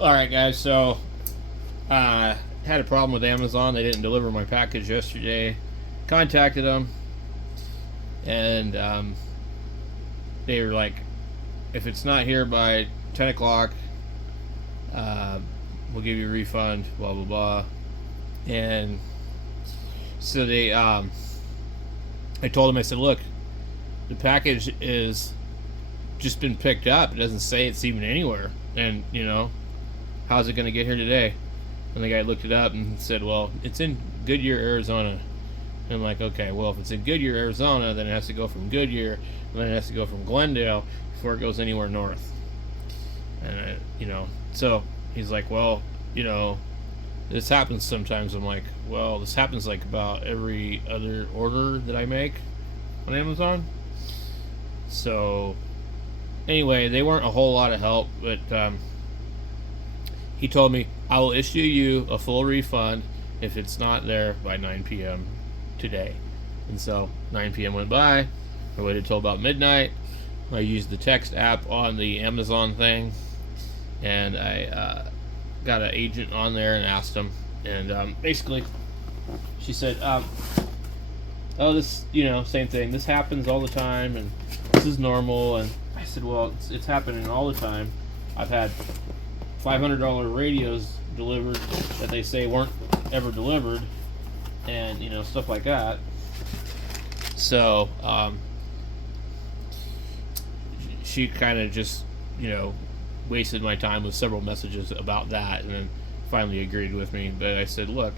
Alright guys, so had a problem with Amazon. They didn't deliver my package yesterday. Contacted them, and they were like, if it's not here by 10 o'clock, we'll give you a refund, blah blah blah. And so they I told them, I said, look, the package is just been picked up. It doesn't say it's even anywhere, and how's it going to get here today? And the guy looked it up and said, well, it's in Goodyear, Arizona. And I'm like, okay, well, if it's in Goodyear, Arizona, then it has to go from Goodyear, and then it has to go from Glendale before it goes anywhere north. And so he's like, well, this happens sometimes. I'm like, well, this happens like about every other order that I make on Amazon. So anyway, they weren't a whole lot of help, but he told me, I will issue you a full refund if it's not there by 9 p.m. today. And so 9 p.m. went by. I waited till about midnight. I used the text app on the Amazon thing, and I got an agent on there and asked him. And basically, she said, oh, this, same thing. This happens all the time, and this is normal. And I said, well, it's happening all the time. I've had $500 radios delivered that they say weren't ever delivered, and stuff like that. So she kind of just wasted my time with several messages about that, and then finally agreed with me. But I said, look,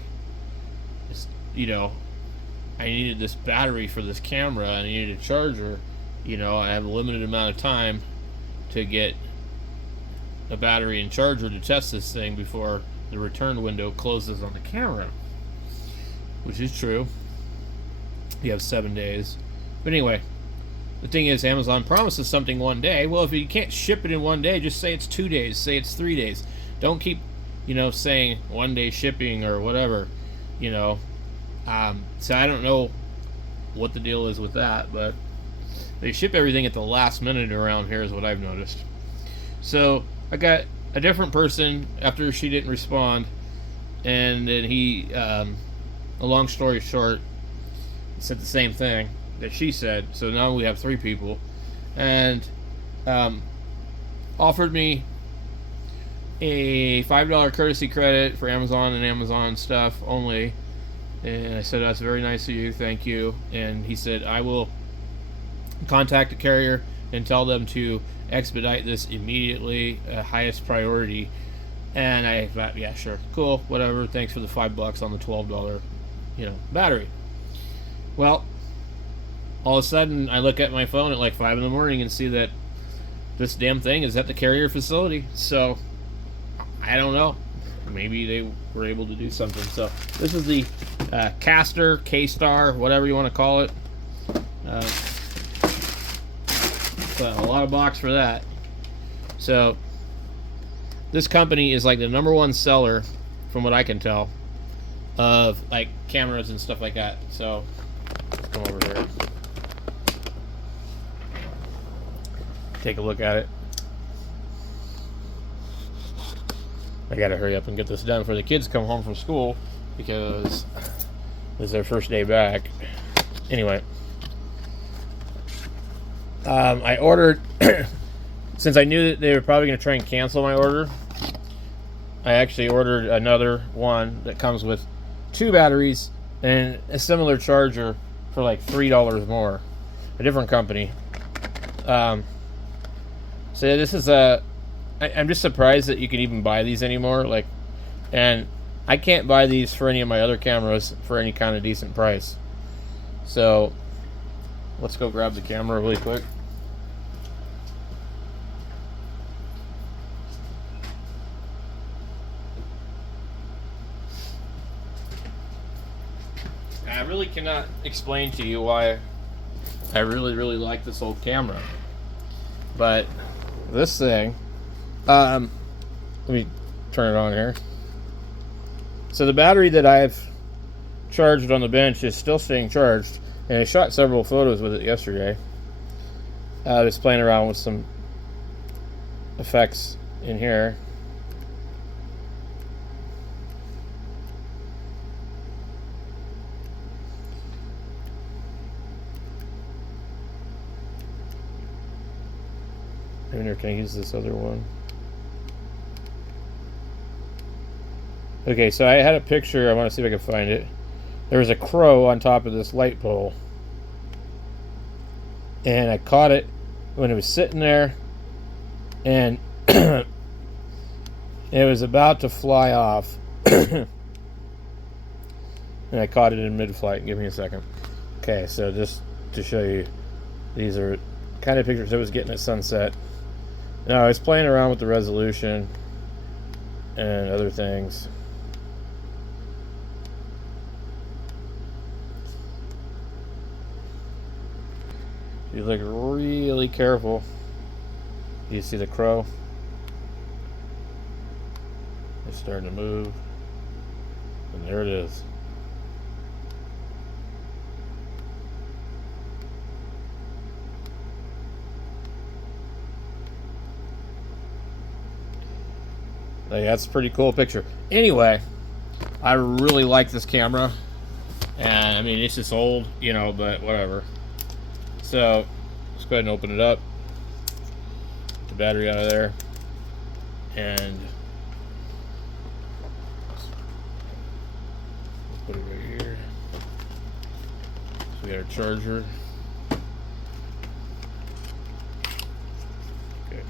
I needed this battery for this camera, and I needed a charger. I have a limited amount of time to get a battery and charger to test this thing before the return window closes on the camera, which is true. You have 7 days. But anyway, the thing is, Amazon promises something one day. Well, if you can't ship it in 1 day, just say it's 2 days, say it's 3 days. Don't keep saying 1 day shipping or whatever. So I don't know what the deal is with that, but they ship everything at the last minute around here is what I've noticed. So I got a different person after she didn't respond, and then he, a long story short, said the same thing that she said. So now we have 3 people, and offered me a $5 courtesy credit for Amazon and Amazon stuff only. And I said, that's very nice of you, thank you. And he said, I will contact the carrier and tell them to expedite this immediately, highest priority. And I thought, yeah, sure, cool, whatever, thanks for the $5 on the $12 battery. Well, all of a sudden I look at my phone at like 5 in the morning and see that this damn thing is at the carrier facility. So I don't know, maybe they were able to do something. So this is the kastar, whatever you want to call it. A lot of box for that. So this company is like the #1 seller, from what I can tell, of like cameras and stuff like that. So let's come over here, take a look at it. I gotta hurry up and get this done before the kids come home from school, because it's their first day back. Anyway, I ordered since I knew that they were probably going to try and cancel my order, I actually ordered another one that comes with 2 batteries and a similar charger for like $3 more, a different company. So this is I'm just surprised that you can even buy these anymore. And I can't buy these for any of my other cameras for any kind of decent price. So let's go grab the camera really quick. I really cannot explain to you why I really like this old camera, but this thing, let me turn it on here. So the battery that I've charged on the bench is still staying charged, and I shot several photos with it yesterday. I was playing around with some effects in here. or can I use this other one? Okay, so I had a picture. I want to see if I can find it. There was a crow on top of this light pole. And I caught it when it was sitting there. And it was about to fly off. And I caught it in mid-flight. Give me a second. Okay, so just to show you, these are kind of pictures I was getting at sunset. Now, I was playing around with the resolution and other things. You look really careful. You see the crow? It's starting to move. And there it is. Like, that's a pretty cool picture. Anyway, I really like this camera. And I mean, it's just old, you know, but whatever. So, let's go ahead and open it up. Get the battery out of there. And let's put it right here. So we got our charger. Okay.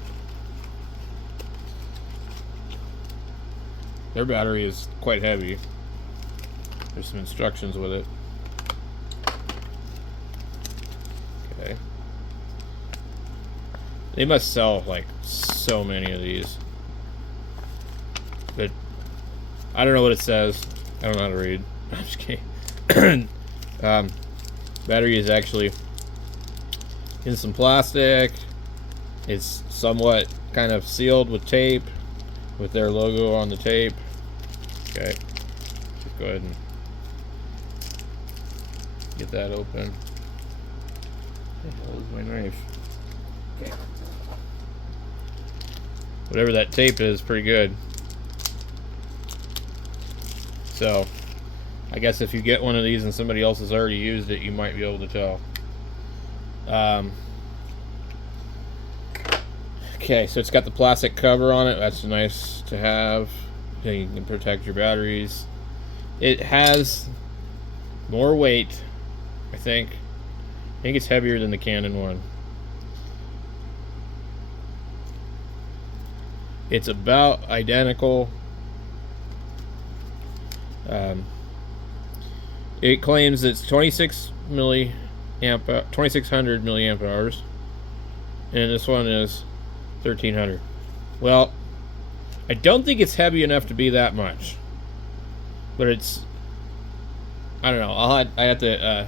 Their battery is quite heavy. There's some instructions with it. Okay. They must sell like so many of these. But I don't know what it says. I don't know how to read. I'm just kidding. Battery is actually in some plastic. It's somewhat kind of sealed with tape, with their logo on the tape. Okay. Just go ahead and get that open. Hold my knife. Okay. Whatever that tape is, pretty good. So, I guess if you get one of these and somebody else has already used it, you might be able to tell. Okay, so it's got the plastic cover on it. That's nice to have. You can protect your batteries. It has more weight, I think. I think it's heavier than the Canon one. It's about identical. It claims it's 2600 milliamp hours, and this one is 1300. Well, I don't think it's heavy enough to be that much, but it's, I don't know. I have to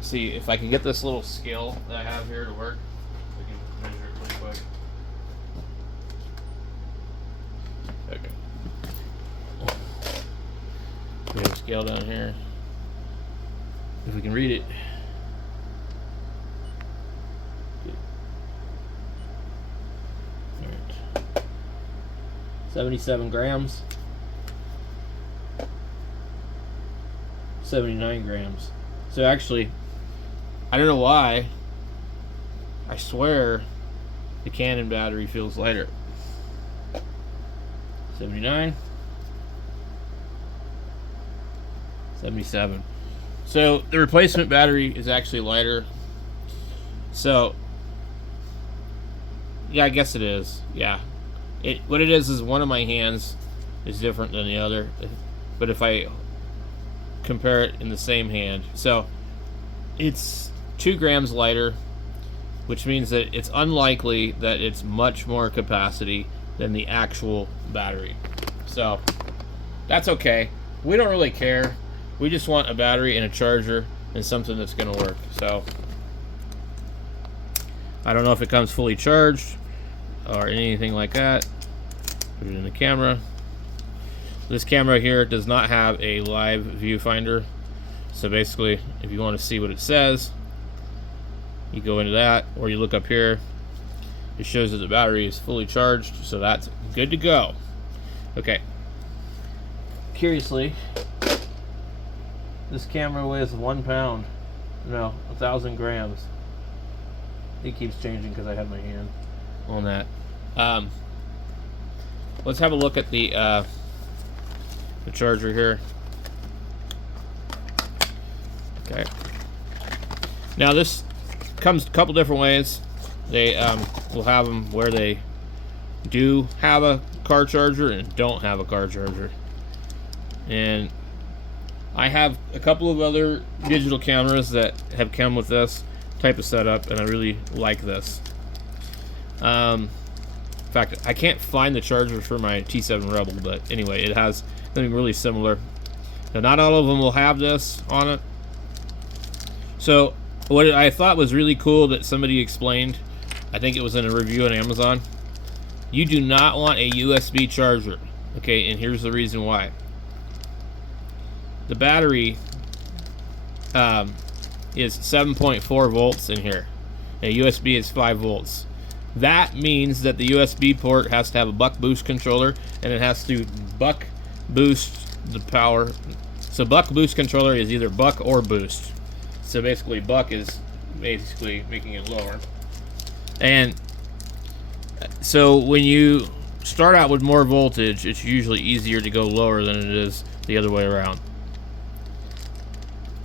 see if I can get this little scale that I have here to work. We can measure it really quick. Okay. We have a scale down here. If we can read it. All right. 77 grams. 79 grams. So actually, I don't know why, I swear the Canon battery feels lighter. 79. 77. So the replacement battery is actually lighter. So yeah, I guess it is. Yeah. What it is one of my hands is different than the other. But if I compare it in the same hand, so it's 2 grams lighter, which means that it's unlikely that it's much more capacity than the actual battery. So that's okay. We don't really care. We just want a battery and a charger and something that's going to work. So I don't know if it comes fully charged or anything like that. Put it in the camera. This camera here does not have a live viewfinder. So basically, if you want to see what it says, you go into that, or you look up here. It shows that the battery is fully charged, so that's good to go. Okay. Curiously, this camera weighs 1 pound. No, 1,000 grams. It keeps changing because I have my hand. on that. Let's have a look at the charger here. Okay. Now this comes a couple different ways. They will have them where they do have a car charger and don't have a car charger. And I have a couple of other digital cameras that have come with this type of setup, and I really like this. In fact, I can't find the charger for my T7 Rebel, but anyway, it has something really similar. Now, not all of them will have this on it. So, what I thought was really cool that somebody explained, I think it was in a review on Amazon, you do not want a USB charger. Okay, and here's the reason why. The battery is 7.4 volts in here. A USB is 5 volts. That means that the USB port has to have a buck boost controller, and it has to buck boost the power. So buck boost controller is either buck or boost. So basically buck is basically making it lower. And so when you start out with more voltage, it's usually easier to go lower than it is the other way around.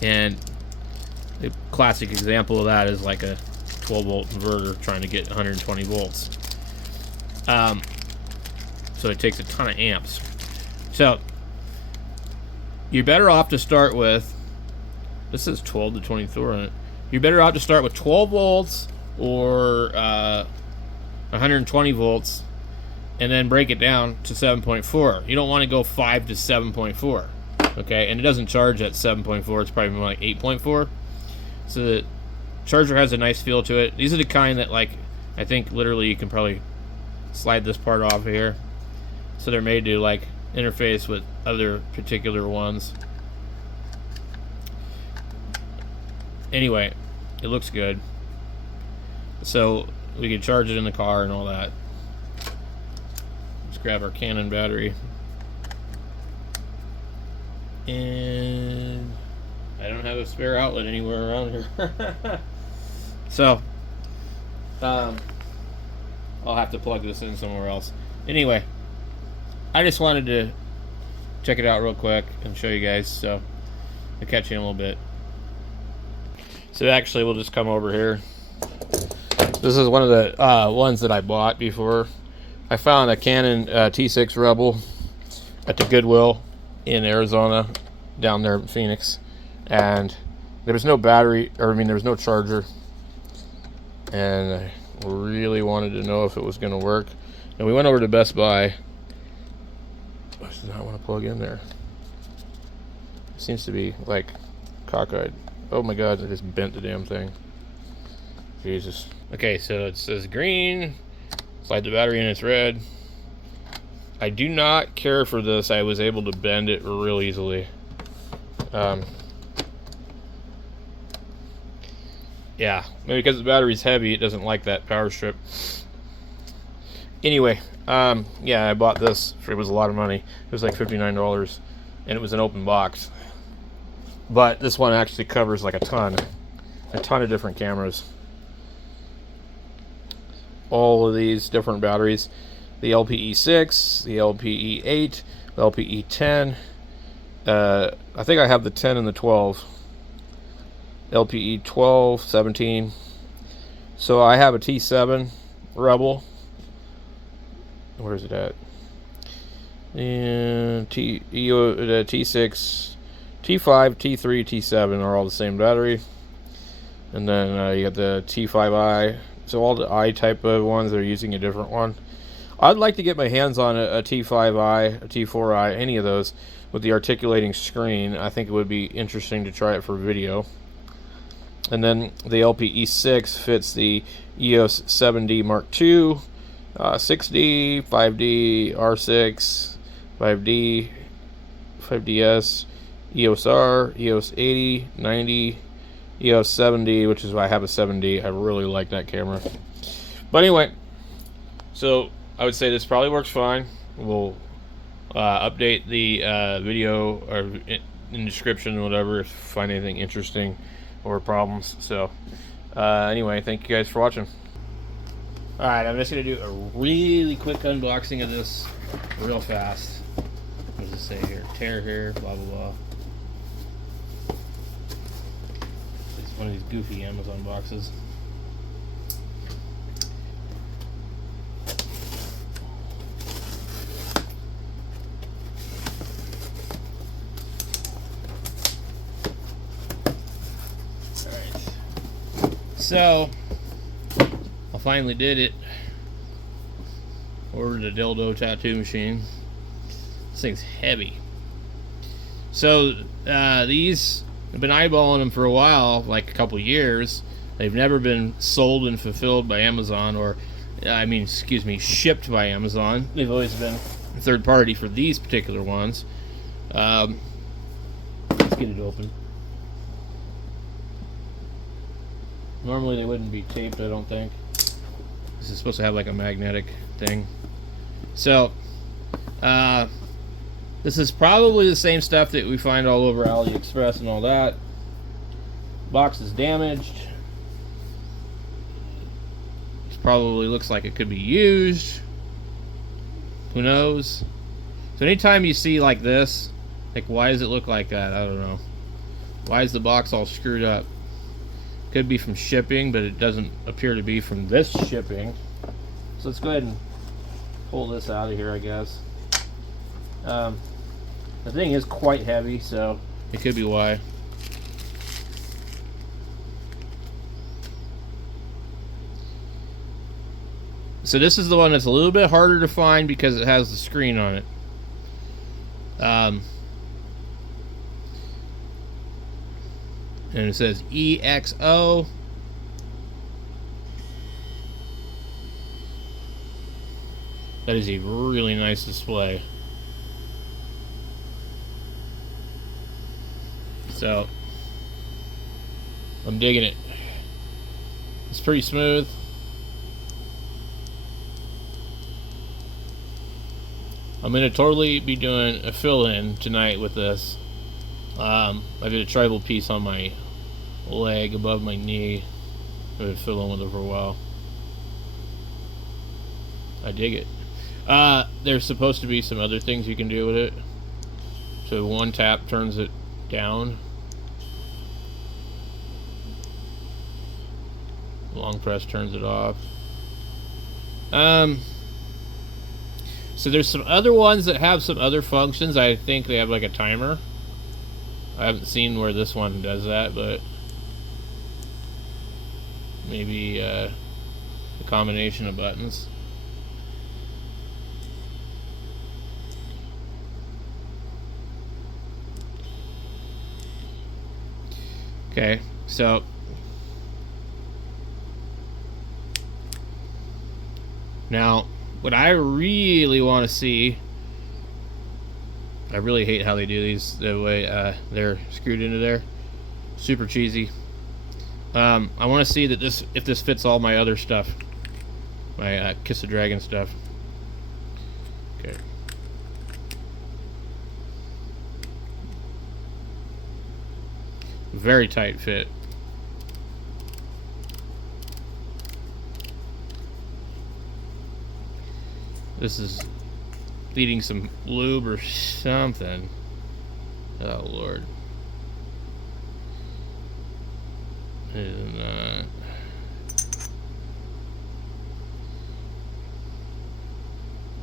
And the classic example of that is like a 12-volt inverter trying to get 120 volts. So it takes a ton of amps. So you're better off to start with, this is 12 to 24 on it. You're better off to start with 12 volts or 120 volts and then break it down to 7.4. You don't want to go 5 to 7.4. Okay, and it doesn't charge at 7.4, it's probably more like 8.4. So the charger has a nice feel to it. These are the kind that, like, I think literally you can probably slide this part off here. So they're made to, like, interface with other particular ones. Anyway, it looks good. So we can charge it in the car and all that. Let's grab our Canon battery. And I don't have a spare outlet anywhere around here. So I'll have to plug this in somewhere else. Anyway, I just wanted to check it out real quick and show you guys, so I'll catch you in a little bit. So actually we'll just come over here. This is one of the ones that I bought before. I found a Canon T6 Rebel at the Goodwill in Arizona, down there in Phoenix, and there was no battery, or I mean there was no charger, and I really wanted to know if it was going to work. And we went over to Best Buy. I does not want to plug in there. It seems to be like cockeyed. Oh my god, I just bent the damn thing. Jesus. Okay, so it says green, slide the battery in, it's red. I do not care for this. I was able to bend it real easily. Yeah, maybe because the battery's heavy, it doesn't like that power strip. Anyway, yeah, I bought this for, it was a lot of money. It was like $59, and it was an open box. But this one actually covers like a ton of different cameras. All of these different batteries. The LPE6, the LPE8, the LPE10. I think I have the 10 and the 12. LPE 12, 17. So I have a T7 Rebel. Where is it at? And T6, T5, T3, T7 are all the same battery. And then you got the T5i. So all the I type of ones are using a different one. I'd like to get my hands on a T5i, a T4i, any of those with the articulating screen. I think it would be interesting to try it for video. And then the LPE6 fits the EOS 7D Mark II, 6D, 5D, R6, 5D, 5DS, EOS R, EOS 80, 90, EOS 7D, which is why I have a 7D. I really like that camera. But anyway, so I would say this probably works fine. We'll update the video or in the description or whatever if you find anything interesting or problems. So anyway, thank you guys for watching. Alright, I'm just going to do a really quick unboxing of this real fast. What does it say here? Tear here, blah, blah, blah. It's one of these goofy Amazon boxes. Alright. So, I finally did it. Ordered a dildo tattoo machine. This thing's heavy. So these, I've been eyeballing them for a while, like a couple years. They've never been sold and fulfilled by Amazon, or shipped by Amazon. They've always been third party for these particular ones. Let's get it open. Normally they wouldn't be taped, I don't think. This is supposed to have like a magnetic thing. So, this is probably the same stuff that we find all over AliExpress and all that. Box is damaged. This probably looks like it could be used. Who knows? So anytime you see like this, like why does it look like that? I don't know. Why is the box all screwed up? Could be from shipping, but it doesn't appear to be from this shipping. So let's go ahead and pull this out of here, I guess. The thing is quite heavy, so it could be why. So this is the one that's a little bit harder to find because it has the screen on it. And it says EXO. That is a really nice display. So, I'm digging it. It's pretty smooth. I'm going to totally be doing a fill-in tonight with this. I did a tribal piece on my leg above my knee. I've been filling with it for a while. I dig it. There's supposed to be some other things you can do with it. So one tap turns it down. Long press turns it off. So there's some other ones that have some other functions. I think they have like a timer. I haven't seen where this one does that, but maybe a combination of buttons. Okay, so now what I really want to see, I really hate how they do these, the way they're screwed into there. Super cheesy. I want to see that if this fits all my other stuff, my Kiss the Dragon stuff. Okay. Very tight fit. This is needing some lube or something. Oh Lord. It is not.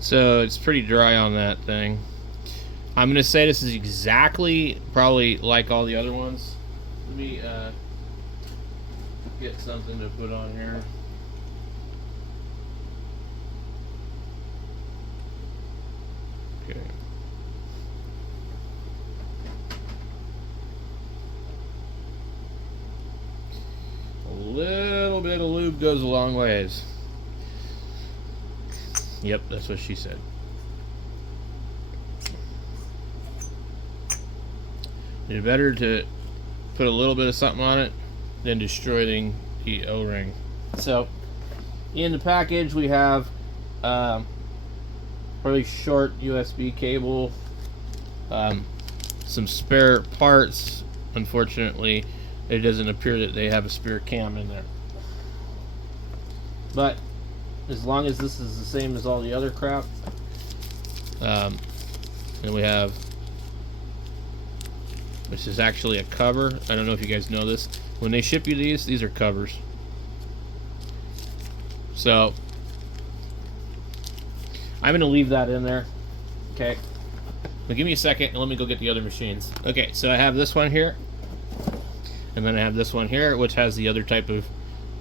So it's pretty dry on that thing. I'm gonna say this is exactly probably like all the other ones. Let me get something to put on here. Okay. A little bit of lube goes a long ways. Yep, that's what she said. It's better to put a little bit of something on it than destroying the O-ring. So, in the package we have really short USB cable, some spare parts. Unfortunately, it doesn't appear that they have a spare cam in there. But as long as this is the same as all the other crap. And we have, which is actually a cover. I don't know if you guys know this. When they ship you these are covers. So I'm going to leave that in there. Okay. But give me a second and let me go get the other machines. Okay, so I have this one here. And then I have this one here, which has the other type of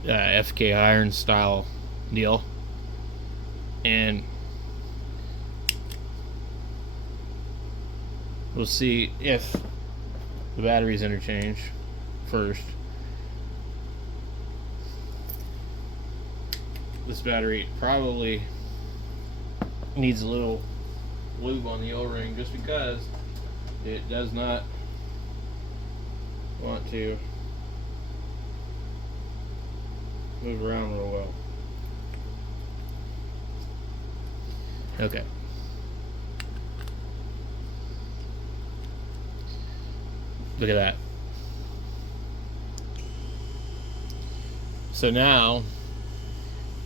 FK iron style deal. And we'll see if the batteries interchange first. This battery probably needs a little lube on the O-ring just because it does not want to move around real well. Okay. Look at that. So now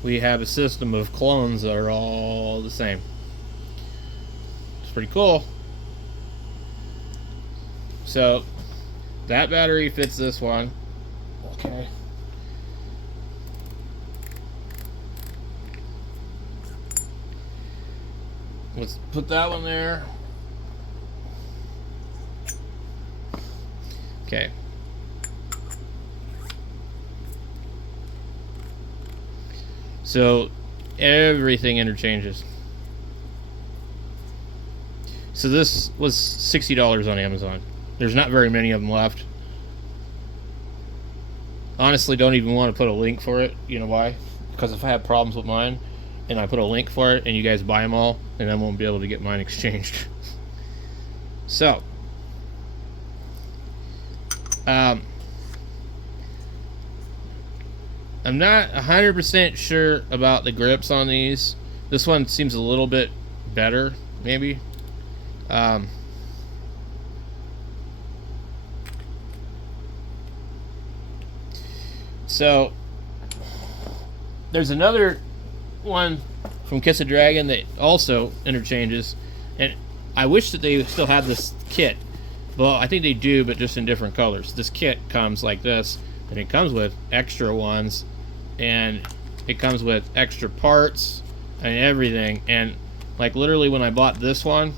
we have a system of clones that are all the same. It's pretty cool. So that battery fits this one. Okay. Let's put that one there. Okay. So everything interchanges. So this was $60 on Amazon. There's not very many of them left. Honestly, don't even want to put a link for it. You know why? Because if I have problems with mine and I put a link for it and you guys buy them all, then I won't be able to get mine exchanged. So I'm not 100% sure about the grips on these. This one seems a little bit better, maybe. So there's another one from Kiss a Dragon that also interchanges, and I wish that they still had this kit. Well, I think they do, but just in different colors. This kit comes like this, and it comes with extra ones, and it comes with extra parts and everything. And like literally when I bought this one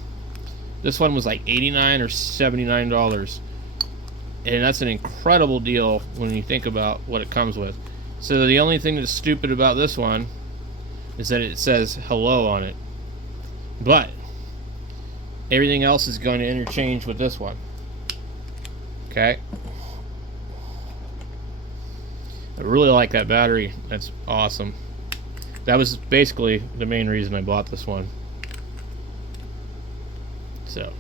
was like $89 or $79, and that's an incredible deal when you think about what it comes with. So the only thing that's stupid about this one is that it says hello on it, but everything else is going to interchange with this one. Okay. I really like that battery. That's awesome. That was basically the main reason I bought this one. So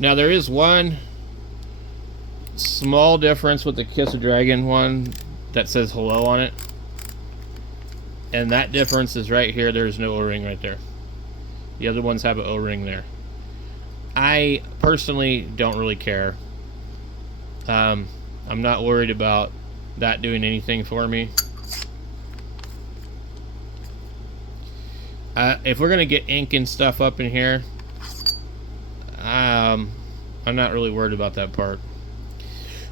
now there is one small difference with the Kiss a Dragon one that says hello on it, and that difference is right here. There's no O-ring right there. The other ones have an O-ring there. I personally don't really care. I'm not worried about that doing anything for me. If we're gonna get ink and stuff up in here, I'm not really worried about that part.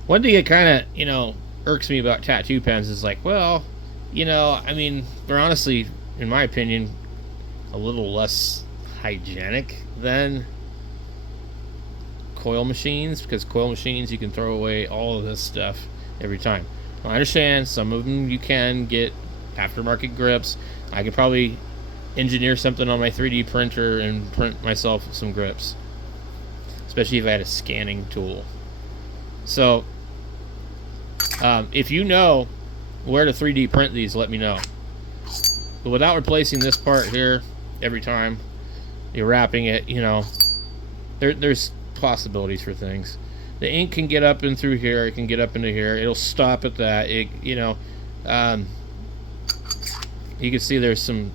One thing that kind of, irks me about tattoo pens is like, well, I mean, they're honestly, in my opinion, a little less hygienic than coil machines, because coil machines you can throw away all of this stuff every time. I understand some of them you can get aftermarket grips. I could probably engineer something on my 3D printer and print myself some grips, especially if I had a scanning tool. So if you know where to 3D print these, let me know. But without replacing this part here every time you're wrapping it, there's possibilities for things. The ink can get up and through here, it can get up into here, it'll stop at that. You can see there's some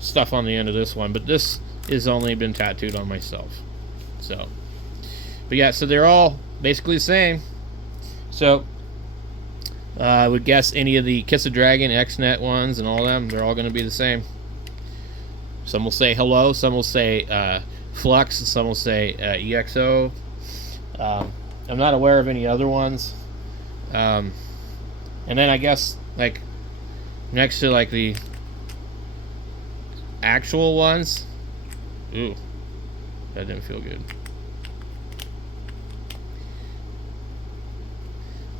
stuff on the end of this one, but this has only been tattooed on myself. So, but yeah, so they're all basically the same. So I would guess any of the Kiss a Dragon, XNet ones, and all them, they're all going to be the same. Some will say hello, some will say Flux, some will say EXO. I'm not aware of any other ones. And then I guess like next to like the actual ones. Ooh, that didn't feel good.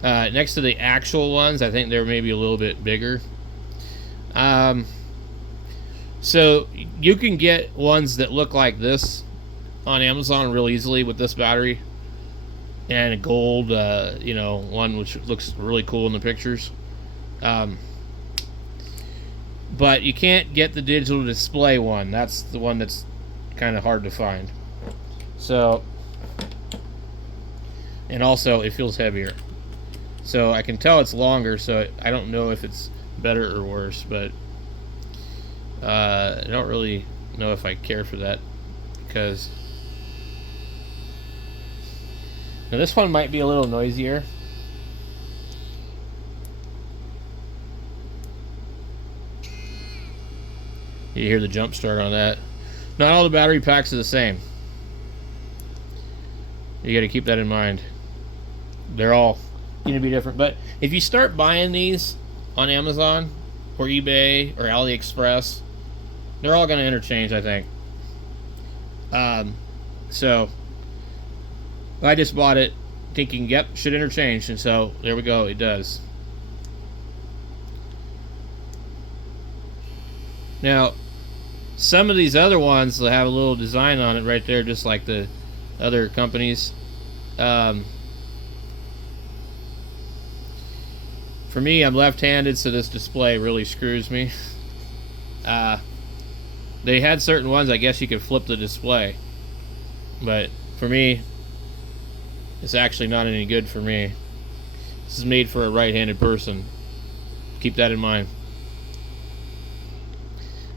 Next to the actual ones, I think they're maybe a little bit bigger. So you can get ones that look like this on Amazon real easily with this battery, and a gold, you know, one which looks really cool in the pictures. But you can't get the digital display one. That's the one that's kind of hard to find. So, and also it feels heavier. So I can tell it's longer, so I don't know if it's better or worse, but I don't really know if I care for that, because now this one might be a little noisier. You hear the jump start on that. Not all the battery packs are the same. You got to keep that in mind. They're all going to be different. But if you start buying these on Amazon or eBay or AliExpress, they're all going to interchange, I think. So I just bought it thinking, yep, should interchange, and so there we go, it does. Now, some of these other ones will have a little design on it right there, just like the other companies. For me, I'm left-handed, so this display really screws me. They had certain ones, I guess you could flip the display, but for me, it's actually not any good for me. This is made for a right-handed person. Keep that in mind.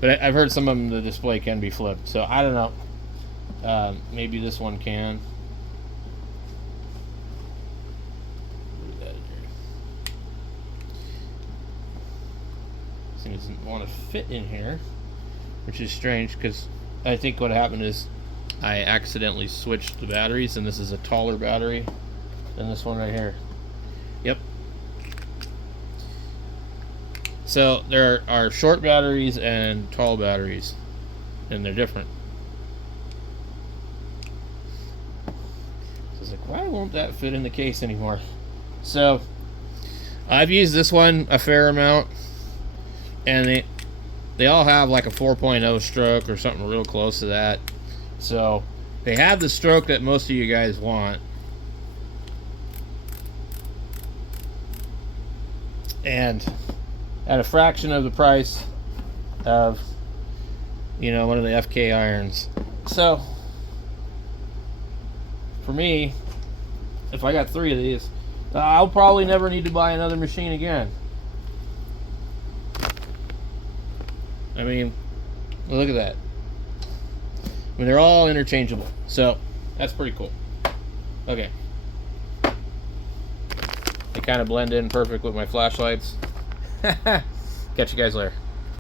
But I've heard some of them, the display can be flipped, so I don't know. Maybe this one can. It doesn't want to fit in here, which is strange, because I think what happened is I accidentally switched the batteries, and this is a taller battery than this one right here. Yep. So there are short batteries and tall batteries, and they're different. So it's like, why won't that fit in the case anymore? So I've used this one a fair amount, and they all have like a 4.0 stroke or something real close to that. So they have the stroke that most of you guys want, and at a fraction of the price of, you know, one of the FK irons. So for me, if I got 3 of these, I'll probably never need to buy another machine again. I mean, look at that. I mean, they're all interchangeable, so that's pretty cool. Okay. They kind of blend in perfect with my flashlights. Catch you guys later.